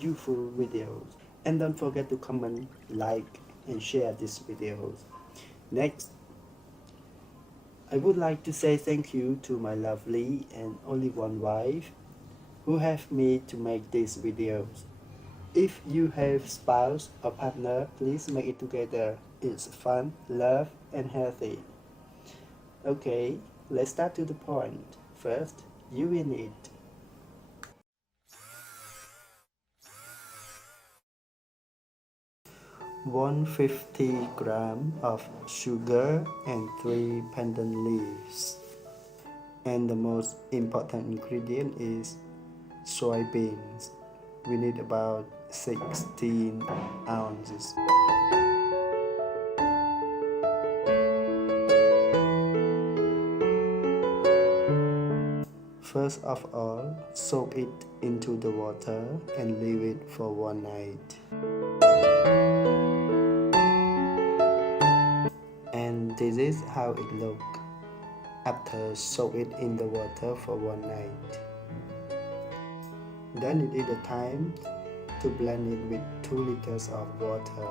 useful videos. And don't forget to comment, like, and share these videos. Next, I would like to say thank you to my lovely and only one wife who helped me to make these videos. If you have spouse or partner, please make it together. It's fun, love, and healthy. Okay, let's start to the point. First, you will need 150 grams of sugar and 3 pandan leaves. And the most important ingredient is soybeans. We need about 16 ounces. First of all, soak it into the water and leave it for one night. And this is how it looks after soak it in the water for one night. Then it is the time to blend it with 2 liters of water.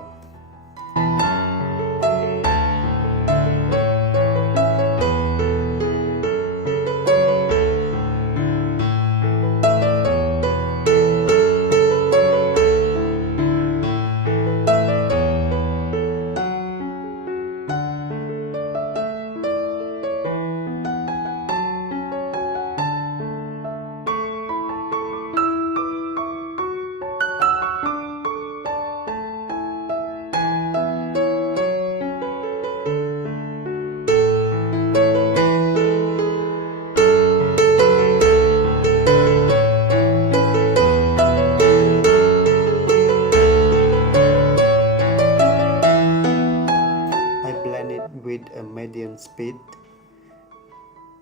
With a medium speed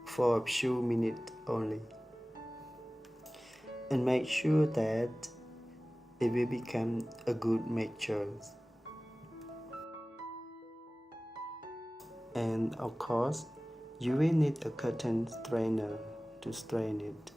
for a few minutes only, and make sure that it will become a good mixture. And of course, you will need a cotton strainer to strain it.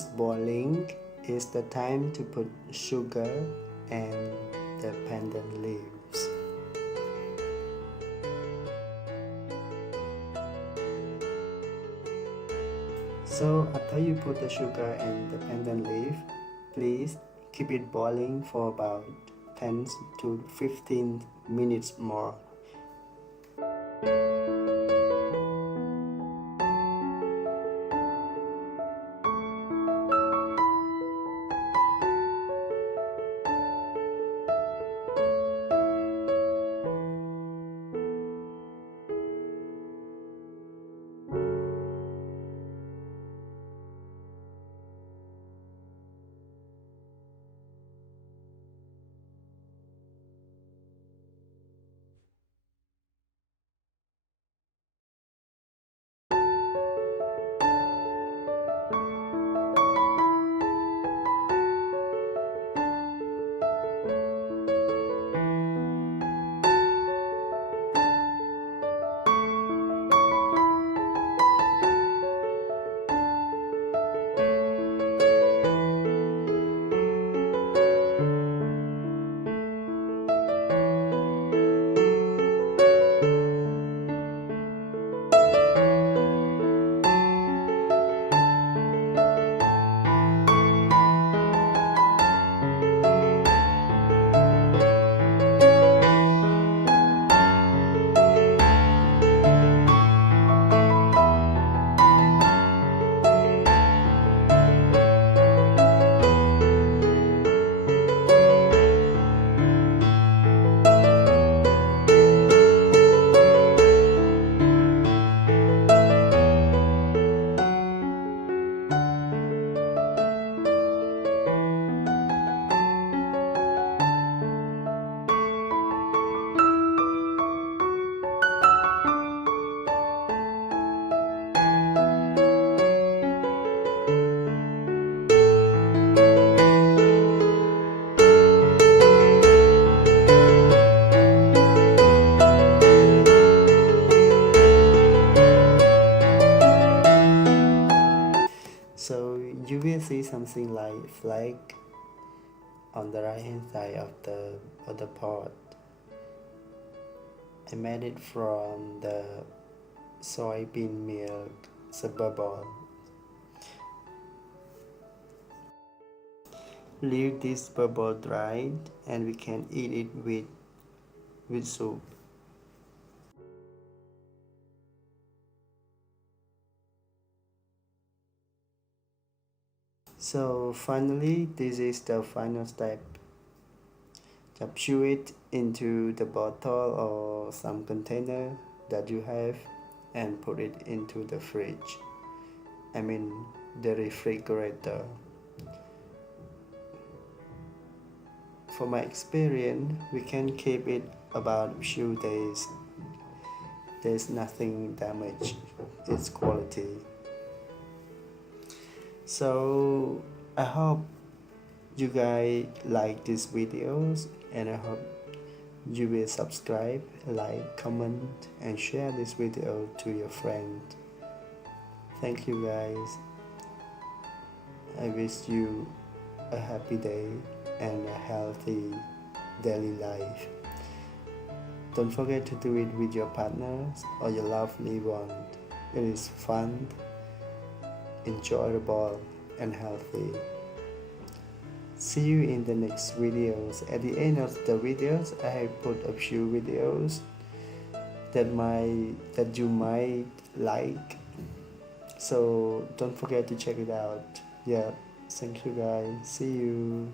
is boiling, it's the time to put sugar and the pandan leaves. So after you put the sugar and the pandan leaf, please keep it boiling for about 10 to 15 minutes more. So you will see something like flag on the right hand side of the pot. I made it from the soybean milk, the bubble. Leave this bubble dried and we can eat it with soup. So finally, this is the final step. Just chew it into the bottle or some container that you have and put it into the fridge. I mean the refrigerator. For my experience, we can keep it about a few days. There's nothing damaged, it's quality. So I hope you guys like these videos and I hope you will subscribe, like, comment and share this video to your friend. Thank you guys. I wish you a happy day and a healthy daily life. Don't forget to do it with your partners or your lovely one. It is fun, enjoyable and healthy. See you in the next videos. At the end of the videos, I have put a few videos that you might like. So don't forget to check it out. Yeah, thank you guys. See you.